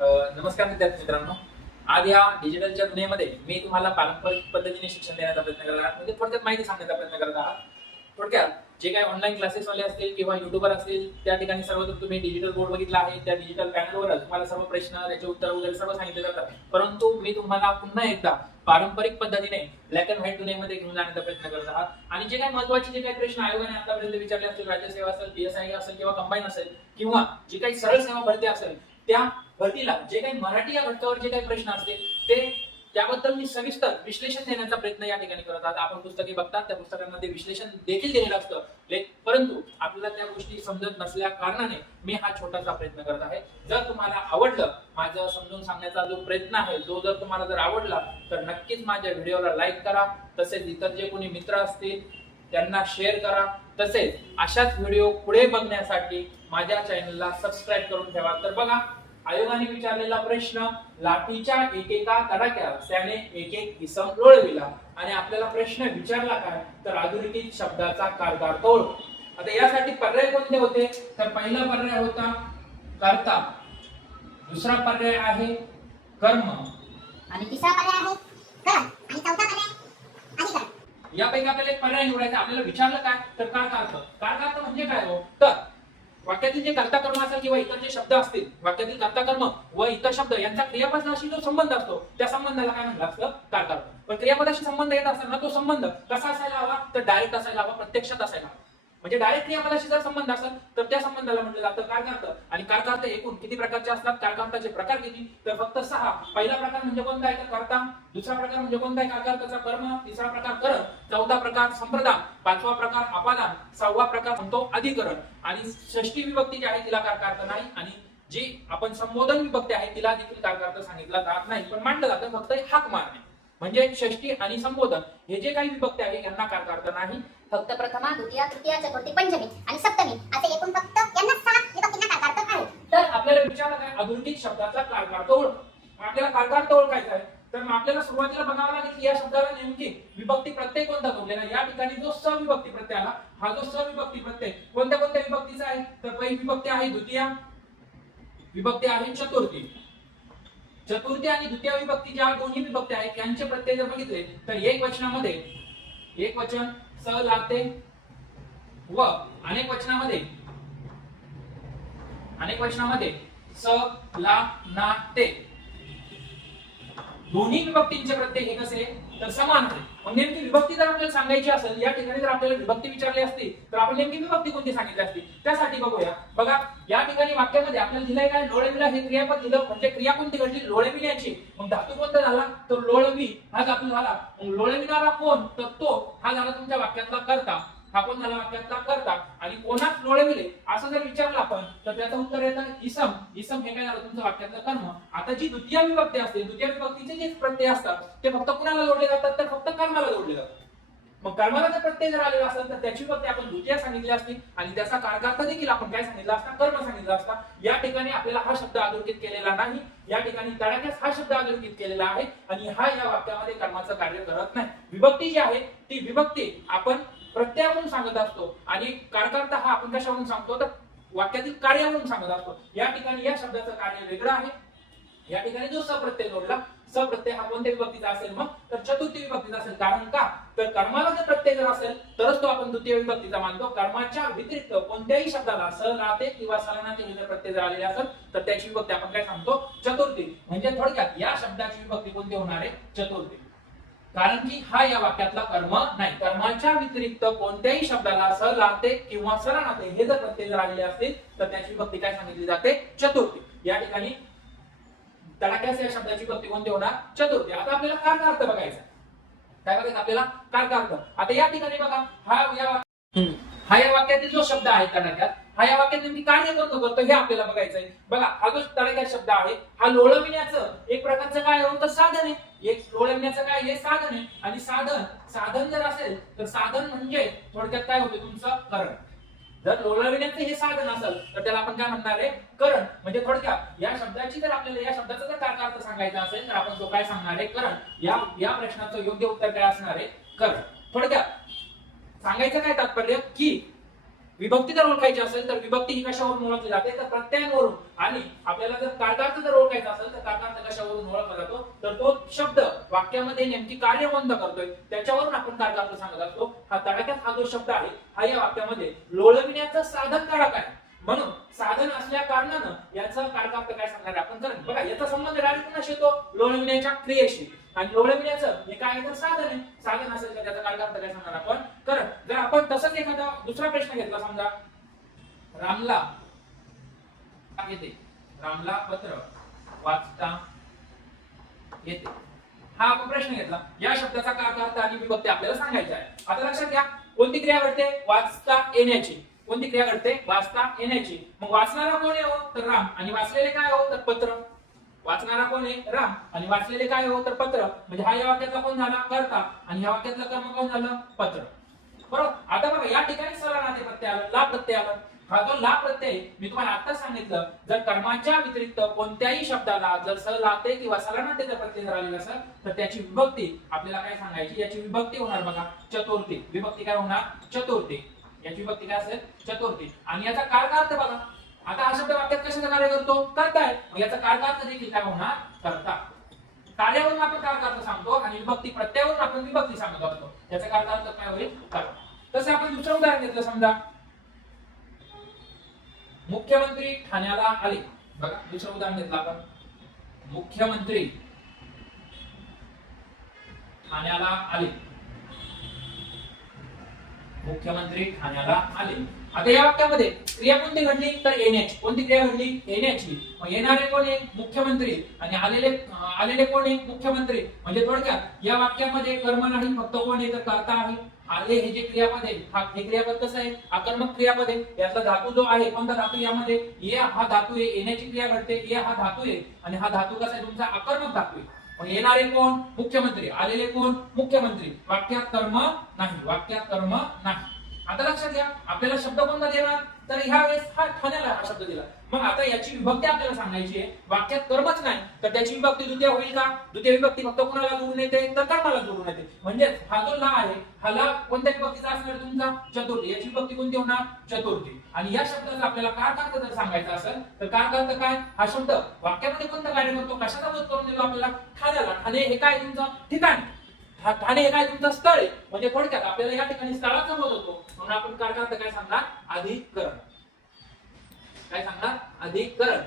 नमस्कार विद्यार्थी मित्रांनो. आज या डिजिटलच्या दुनियेमध्ये मी तुम्हाला पारंपरिक पद्धतीने शिक्षण देण्याचा प्रयत्न करत आहात. म्हणजे थोडक्यात माहिती सांगण्याचा प्रयत्न करत आहात. थोडक्यात जे काही ऑनलाईन क्लासेस वाले असतील किंवा युट्यूबर असतील त्या ठिकाणी सर्वत्र तुम्ही डिजिटल बोर्ड बघितला आहे. त्या डिजिटल पॅनलवर तुम्हाला सर्व प्रश्न त्याचे उत्तर वगैरे सर्व सांगितले जातात. परंतु मी तुम्हाला पुन्हा एकदा पारंपरिक पद्धतीने ब्लॅक अँड व्हाईट दुनियेमध्ये घेऊन जाण्याचा प्रयत्न करत आहात. आणि जे काही महत्त्वाचे जे काही प्रश्न आयोगाने आतापर्यंत विचारले असतील, राज्यसेवा असेल, पीएसआय असेल किंवा कंबाईन असेल किंवा जी काही सरळ सेवा भरती असेल, त्या भरतीला जे काही मराठी या घटकावर जे काही प्रश्न असतील ते त्याबद्दल मी सविस्तर विश्लेषण देण्याचा प्रयत्न या ठिकाणी करत आहात. आपण पुस्तके बघतात, त्या पुस्तकांमध्ये विश्लेषण देखील दिलेलं असतं, परंतु आपल्याला त्या गोष्टी समजत नसल्या कारणाने मी हा छोटासा प्रयत्न करत आहे. जर तुम्हाला आवडलं, माझं समजून सांगण्याचा जो प्रयत्न आहे तो जर तुम्हाला जर आवडला तर नक्कीच माझ्या व्हिडिओला लाईक करा. तसेच इतर जे कोणी मित्र असतील त्यांना शेअर करा. तसेच अशाच व्हिडिओ पुढे बघण्यासाठी माझ्या चॅनलला सबस्क्राईब करून ठेवा. तर बघा, आयोगाने विचारलेला प्रश्न, लाठीच्या एकेका तडाख्यात त्याने एक एक इसम लोळविला. आणि आपल्याला प्रश्न विचारला काय, तर अधोरेखित शब्दाचा कारकार्थ ओळख. आता यासाठी पर्याय कोणते होते, तर पहिला पर्याय होता कर्ता, दुसरा पर्याय आहे कर्म, आणि तिसरा पर्याय आहे करण, आणि चौथा पर्याय अधिकरण. यापैकी आपल्याला एक पर्याय निवडायचा. आपल्याला विचारलं काय, तर कारकार्थ. कारकार्थ म्हणजे काय हो, तर वाक्यातील जे कर्ता कर्म असेल किंवा इतर जे शब्द असतील, वाक्यातील कर्ता कर्म व इतर शब्द यांचा क्रियापदाशी जो संबंध असतो त्या संबंधाला काय म्हणलं असतं, कारकार्थ. पण क्रियापदाशी संबंध येत असताना तो संबंध कसा असायला हवा, तर डायरेक्ट असायला हवा, प्रत्यक्षात असायला हवा. म्हणजे डायरेक्ट क्रियापदाशी जर संबंध असेल तर त्या संबंधाला म्हटलं जातं कारकार्थ. आणि कारकार्थ एकूण किती प्रकारचे असतात, कारकार्थाचे प्रकार किती, तर फक्त 6. पहिला प्रकार म्हणजे कोणता आहे, तर कर्ता. दुसरा प्रकार म्हणजे कोणता आहे, कारकार्थाचा कर्म. तिसरा प्रकार करण. चौथा प्रकार संप्रदान. पाचवा प्रकार अपादान. सहावा प्रकार म्हणतो अधिकरण. आणि षष्ठी विभक्ती जी आहे तिला कारकार्थ नाही. आणि जी आपण संबोधन विभक्ती आहे तिला देखील कारकार्थ सांगितला जात नाही, पण मांडलं जातं फक्त हाक मारणे. म्हणजे षष्ठी आणि संबोधन हे जे काही विभक्ती आहे यांना कारकार्थ नाही. फक्त प्रथमा, द्वितीया, तृतीया, चतुर्थी, पंचमी आणि सप्तमी असे एकूण फक्त यांना 6 विभक्तींना कारकार्थ आहे. तर आपल्याला विचारलं काय, अधोरेखित शब्दाचा कारकार्थ ओळख. आपल्याला कारकार्थ ओळखायचा आहे, तर मग आपल्याला सुरुवातीला बघावं लागेल की या शब्दाला नेमकी विभक्ती प्रत्यय कोणता जोडलेला. या ठिकाणी जो सविभक्ती प्रत्यय आला, हा जो सविभक्ती प्रत्यय कोणत्या कोणत्या विभक्तीचा आहे, तर पहिली विभक्ती आहे द्वितीया, विभक्ती आहे चतुर्थी. चतुर्थी आणि द्वितीय विभक्ती ज्या दोन्ही विभक्ती आहेत यांचे प्रत्यय जर बघितले तर एक वचनामध्ये एक वचन स लाते व अनेक वचनामध्ये स ला ना ते. दोन्ही विभक्तींचे प्रत्यय हे कसे, तर समान आहे. मग नेमकी विभक्ती जर आपल्याला सांगायची असेल, या ठिकाणी जर आपल्याला विभक्ती विचारली असती तर आपण नेमकी विभक्ती कोणती सांगितली असती, त्यासाठी बघूया. बघा, या ठिकाणी वाक्यामध्ये आपल्याला दिलंय काय, लोळविला हे क्रियापद दिलं. म्हणजे क्रिया कोणती घडली, लोळविण्याची. मग धातू कोणता झाला, तर लोळवी हा धातू झाला. मग लोळविणारा कोण, तर तो हा झाला तुमच्या वाक्यातला कर्ता. हा कोण झाला, वाक्यातला कर्ता. आणि कोणास लोळविले असं जर विचारलं आपण तर त्याचं उत्तर येतं इसम. इसम हे काय झालं, तुमचं वाक्यातलं कर्म. आता जी द्वितीय विभक्ती असते, द्वितीय विभक्तीचे जे प्रत्यय असतात ते फक्त कुणाला जोडले जातात, तर फक्त कर्माला जोडले जातात. मग कर्माला जर प्रत्यय जर आलेला असेल तर त्याची विभक्ती आपण द्वितीय सांगितली असती आणि त्याचा कारकार्थ देखील आपण काय सांगितला असता, कर्म सांगितला असता. या ठिकाणी आपल्याला हा शब्द अधोरेखित केलेला नाही. या ठिकाणी तडाख्यास हा शब्द अधोरेखित केलेला आहे आणि हा या वाक्यामध्ये कर्माचं कार्य करत नाही. विभक्ती जी आहे ती विभक्ती आपण प्रत्ययावरून सांगत असतो आणि कारकार्थ हा आपण कशावरून सांगतो, तर वाक्यातील कार्यावरून सांगत असतो. या ठिकाणी या शब्दाचं कार्य वेगळं आहे. या ठिकाणी जो सप्रत्यय जोडला, सप्रत्यय हा कोणत्या विभक्तीचा असेल, मग तर चतुर्थी विभक्तीचा असेल. कारण का, तर कर्माला जर प्रत्यय जर असेल तरच तो आपण द्वितीय विभक्तीचा मानतो. कर्माच्या व्यतिरिक्त कोणत्याही शब्दाला स लाते किंवा सलनाते हे जर प्रत्यय जर आलेले असेल तर त्याची विभक्ती आपण काय सांगतो, चतुर्थी. म्हणजे थोडक्यात या शब्दाची विभक्ती कोणती होणार आहे, चतुर्थी. कारण की हा या वाक्यातला कर्म नाही. कर्माच्या व्यतिरिक्त कोणत्याही शब्दाला स लाते किंवा सलनाते हे जर प्रत्यय जर आलेले असतील तर त्याची विभक्ती काय सांगितली जाते, चतुर्थी. या ठिकाणी तडाख्यास या शब्दाची विभक्ती कोणती होणार, चतुर्थी. आता आपल्याला कारकार्थ बघायचा. काय बघायचं आपल्याला, कारकार्थ. आता या ठिकाणी बघा, हा या वाक्यातील जो शब्द आहे तडाख्यात, हा या वाक्यात नेमकी कार्य कोणतं करतो हे आपल्याला बघायचंय. बघा, हा जो तडाख्यात शब्द आहे हा लोळविण्याचं एक प्रकारचं काय होतं, साधन आहे. एक लोळविण्याचं काय, हे साधन आहे. आणि साधन जर असेल तर साधन म्हणजे थोडक्यात काय होते, तुमचं करण. जर लोळविण्याचं हे साधन असेल तर त्याला आपण काय म्हणणार आहे, करण. म्हणजे थोडक्यात या शब्दाची जर आपल्याला या शब्दाचा जर कारकार्थ सांगायचा असेल तर आपण तो काय सांगणार आहे, करण. या प्रश्नाचं योग्य उत्तर काय असणार आहे, करण. थोडक्यात सांगायचं काय तात्पर्य, की विभक्ती जर ओळखायची असेल तर विभक्ती ही कशावरून ओळखली जाते तर प्रत्ययांवरून, आणि आपल्याला जर कारकार्थ जर ओळखायचा असेल तर कारकार्थ कशावरून ओळखला जातो तर तो शब्द वाक्यामध्ये नेमकी कार्य कोणतं करतोय त्याच्यावरून आपण कारकार्थ सांगत असतो. हा तडाख्यात हा जो शब्द आहे हा या वाक्यामध्ये लोळविण्याचं साधन तडाखा आहे, म्हणून साधन असल्या कारणानं याचा कारकार्थ काय सांगणार आहे आपण. कारण बघा याचा संबंध डायरेक्ट कुणाशी येतो, लोळविण्याच्या क्रियेशी, आणि लोळविण्याचं हे काय आहे तर साधन आहे. साधन असेल तर त्याचा कारकार्थ काय सांगणार आपण. कारण जर आपण तसंच एखादा दुसरा प्रश्न घेतला, समजा रामला येते, रामला पत्र वाचता येते, हा आपण प्रश्न घेतला. या शब्दाचा कारकार्थ आणि विभक्ती आपल्याला सांगायची आहे. आता लक्षात घ्या कोणती क्रिया घडते, वाचता येण्याची. कोणती क्रिया घडते, वाचता येण्याची. मग वाचणारा कोण आहे हो तर राम, आणि वाचलेले काय हो तर पत्र. वाचणारा कोण आहे राम, आणि वाचलेले काय हो तर पत्र. म्हणजे हा या वाक्यातला कोण झाला कर्ता, आणि या वाक्यातला कर्म कोण झालं पत्र. बरोबर. आता बघा या ठिकाणी सरळ नाते प्रत्यय आलं, ला प्रत्यय आलं. हा जो ला प्रत्यय मी तुम्हाला आता सांगितलं, जर कर्माच्या व्यतिरिक्त कोणत्याही शब्दाला जर स लाते किंवा सलानातेचा प्रत्यय जर आलेला असेल तर त्याची विभक्ती आपल्याला काय सांगायची. याची विभक्ती होणार बघा चतुर्थी. विभक्ती काय होणार चतुर्थी. याची विभक्ती काय असेल चतुर्थी. आणि याचा कारकार्थ बघा, आता हा शब्द वाक्यात कशाचं कार्य करतो करता आहे, मग याचा कारकार्थ देखील काय होणार करता. कार्यावरून आपण कारकार्थ सांगतो आणि विभक्ती प्रत्ययावरून आपण विभक्ती सांगत असतो. याचा कारकार्थ काय होईल करता. तसं आपण दुसरं उदाहरण घेतलं, समजा मुख्यमंत्री ठाण्याला आले. बघा दुसरं उदाहरण घेतलं आपण, मुख्यमंत्री ठाण्याला आले. मुख्यमंत्री ठाण्याला आले. आता या वाक्यामध्ये क्रिया कोणती घडली तर येण्याची. कोणती क्रिया घडली येण्याची. मग येणारे कोण आहे मुख्यमंत्री, आणि आलेले कोण आहे मुख्यमंत्री. म्हणजे थोडक्यात या वाक्यामध्ये कर्म नाही, फक्त कोण आहे तर कर्ता आहे. आले हे जे क्रियापद आहे, हे क्रियापद कसं आहे आकर्मक क्रियापद आहे. यातला धातू जो आहे कोणता धातू, यामध्ये ये हा धातू आहे. येण्याची क्रिया घडते, ये हा धातू आहे, आणि हा धातू कसा आहे तुमचा आकर्मक धातू आहे. मग येणारे कोण मुख्यमंत्री, आलेले कोण मुख्यमंत्री. वाक्यात कर्म नाही, वाक्यात कर्म नाही. आता लक्षात घ्या आपल्याला शब्द कोणता देणार तर ह्या वेळेस हा ठाण्याला हा शब्द दिला. मग आता याची विभक्ती आपल्याला सांगायची आहे. वाक्यात कर्मच नाही तर त्याची विभक्ती द्वितीय होईल का. द्वितीय विभक्ती फक्त कोणाला जोडून येते तर कर्माला जोडून येते. म्हणजे हा जो ला आहे हा ला कोणत्या विभक्तीचा असणार तुमचा चतुर्थी. याची विभक्ती कोणती होणार चतुर्थी. आणि या शब्दाचा आपल्याला कारकार्थ जर सांगायचा असेल तर कारकार्थ काय, हा शब्द वाक्यामध्ये कोणतं कार्य करतो, कशाचा बोध करून देतो आपल्याला ठाण्याला. ठाणे हे काय तुमचं ठिकाण, ठाणे हे काय तुमचं स्थळ आहे. म्हणजे थोडक्यात आपल्याला या ठिकाणी स्थळाचा बोध होतो, म्हणून आपण कारकार्थ काय सांगणार अधिकरण. काय सांगणार अधिकरण.